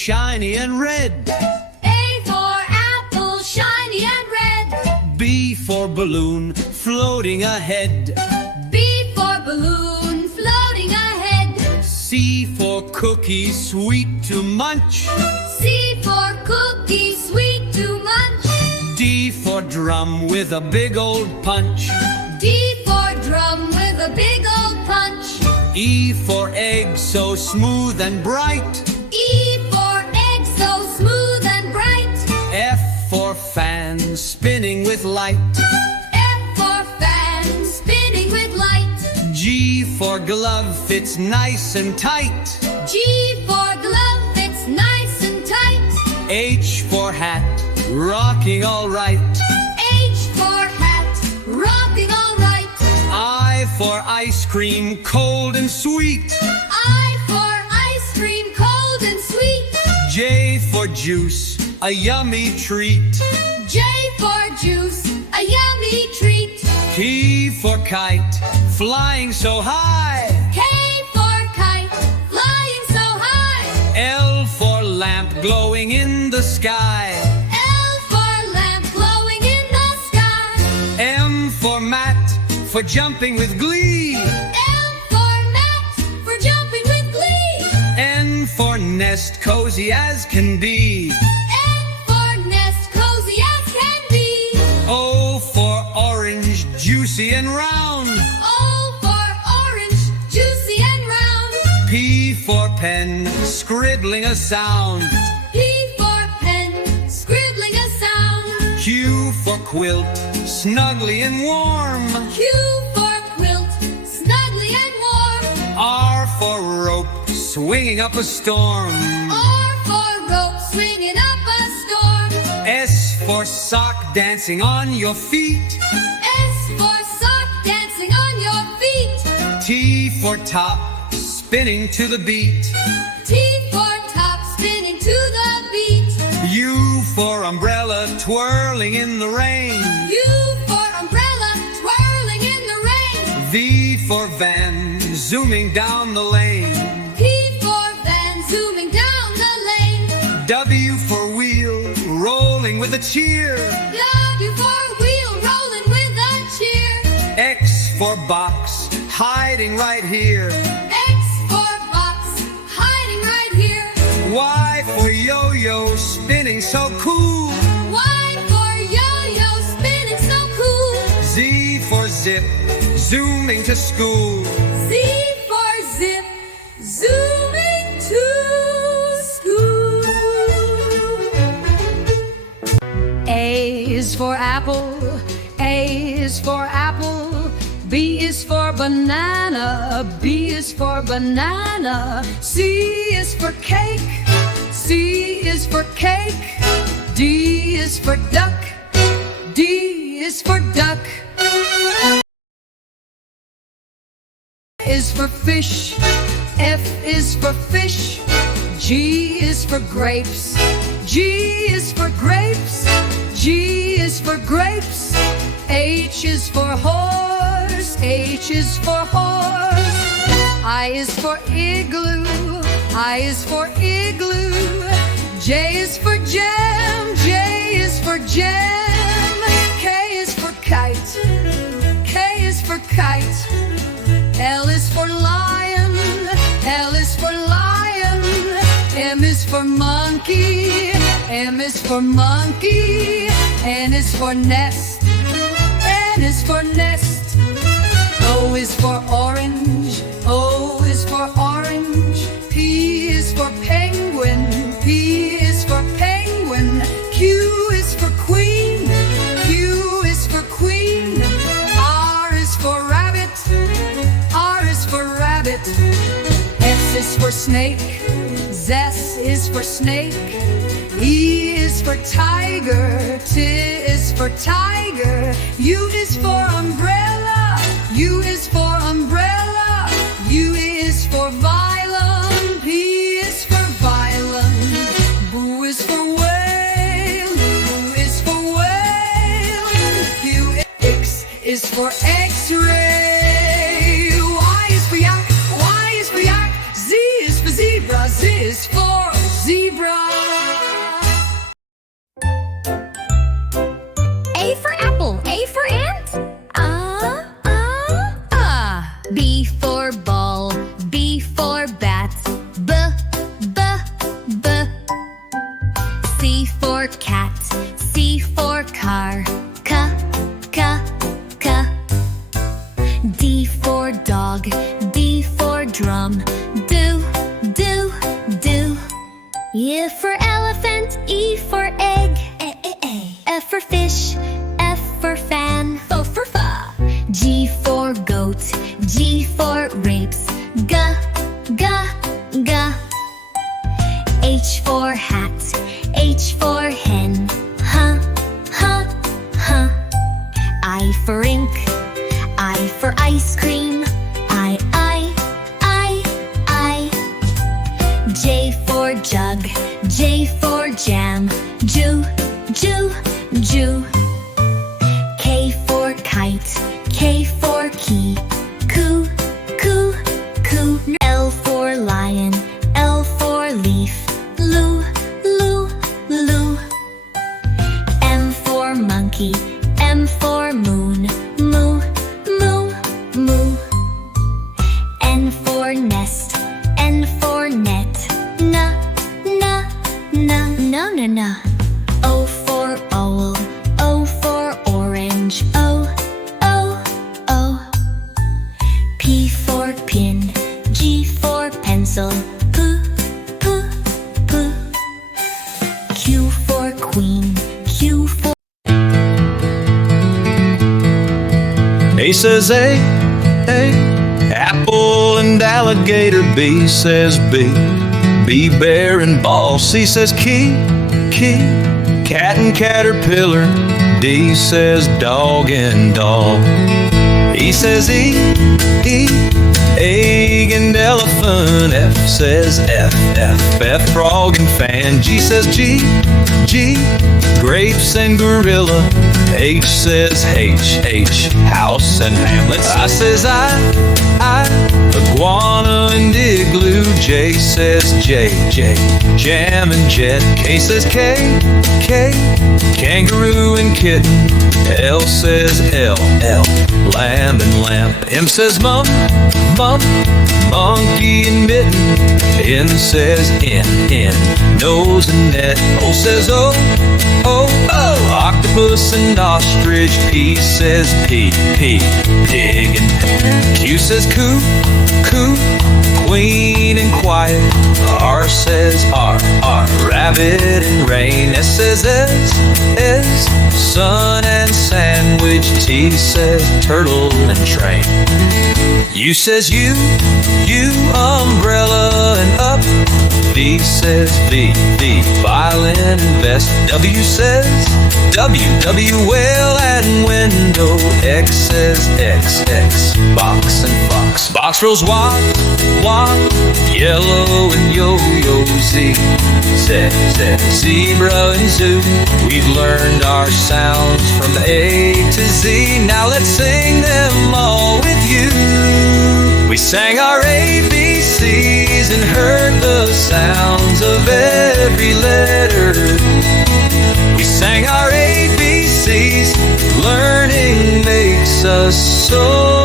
shiny and red. A for apple, shiny and red. B for balloon, floating ahead. B for balloon, floating ahead. C for cookie, sweet to munch. C for cookie, sweet to munch. D for drum with a big old punch. D for drum with a big old punch. E for egg, so smooth and bright. E for egg, so smooth and bright. F for fan, spinning with light. F for fan, spinning with light. G for glove, fits nice and tight. G for glove, fits nice and tight. H for hat, rocking all right. H for hat, rocking all right. I for ice cream, cold and sweet. I for ice cream, cold and sweet. J for juice, a yummy treat. J for juice, a yummy treat. K for kite, flying so high. K for kite, flying so high. L for lamp, glowing in the sky. L for lamp, glowing in the sky. M for mat, for jumping with glee. M for mat, for jumping with glee. N for nest, cozy as can be. N for nest, cozy as can be. O for orange, juicy and round. O for orange, juicy and round. P for pen, scribbling a sound. P for pen, scribbling a sound. Q for quilt, snugly and warm. Q for quilt, snugly and warm. R for rope, swinging up a storm. R for rope, swinging up a storm. S for sock, dancing on your feet. S for sock, dancing on your feet. T for top, spinning to the beat. T for top, spinning to the beat. U for umbrella, twirling in the rain. U for umbrella, twirling in the rain. V for van, zooming down the lane. P for van, zooming down the lane. W for wheel, rolling with a cheer. W for wheel, rolling with a cheer. X for box, hiding right here. X for box, hiding right here. Y for yo-yo, spinning so cool. Y for yo-yo, spinning so cool. Z for zip, zooming to school. Z for zip, zooming to school. A is for apple, A is for apple. B is for banana, B is for banana. C is for cake, C is for cake. D is for duck, D is for duck. Is for fish, F is for fish. G is for grapes, G is for grapes. G is for grapes. H is for horse, H is for horse. I is for igloo, I is for igloo. J is for jam, J is for jam. K is for kite, K is for kite. L is for lion, L is for lion. M is for monkey, M is for monkey. N is for nest, N is for nest. O is for orange, O is for orange. P is for penguin, P is for penguin. Q is for queen, Q is for queen. R is for rabbit, R is for rabbit. S is for snake, Z is for snake. E is for tiger, T is for tiger. U is for umbrella, U is for umbrella. U is for violin, P is for violin. Boo is for whale, Boo is for whale. Q is for x-ray. Y is for yak, Y is for yak. Z is for zebra, Z is for zebra. A for apple, A for ant. B for ball, B for bat. B, b, b. C for cat, C for car. K, k, k. D for dog, D for drum. Do, do, do. E for elephant, E for egg. F for fish, F for fan. O for fa. G for goat, G for grapes. G, g, g. H for hat, H for hen. Huh, huh, huh. I for ink, I for ice cream. I. J for jug, J for jam. Ju, ju, ju. K for kite, K for key. Coo, coo, coo. L for lion, L for leaf. Loo, loo, loo. M for monkey, M for moon. Moo, moo, moo. N for nest, N for net. Na, na, na, na, na, na. O for owl, O for orange. O, O, O. P for pin, G for pencil. Poo, poo, poo. Q for queen, Q for A says A, apple and alligator. B says B, bear and ball. C says key, cat and caterpillar. D says dog and doll. E says E, egg and elephant. F says F, frog and fan. G says G, grapes and gorilla. H says H, house and hamlet. I says I, iguana and igloo. J says J, jam and jet. K says K, kangaroo and kitten. L says L, lamb and lamp. M says mum, monkey and mitten. N says N, nose and net. O says O, octopus and ostrich. P says P, pig and pen. Q says coo, queen and quiet. R says R, rabbit and rain. S says S, sun and sandwich. T says turtle and train. U says U, umbrella and up. V says V, violin and vest. W says W, whale and window. X says X, box and fox. Box rolls walk, yellow and yo-yo. Z, zebra and zoo. We've learned our sounds from A to Z. Now let's sing them all with you. We sang our ABCs and heard the sounds of every letter. We sang our ABCs, learning makes us so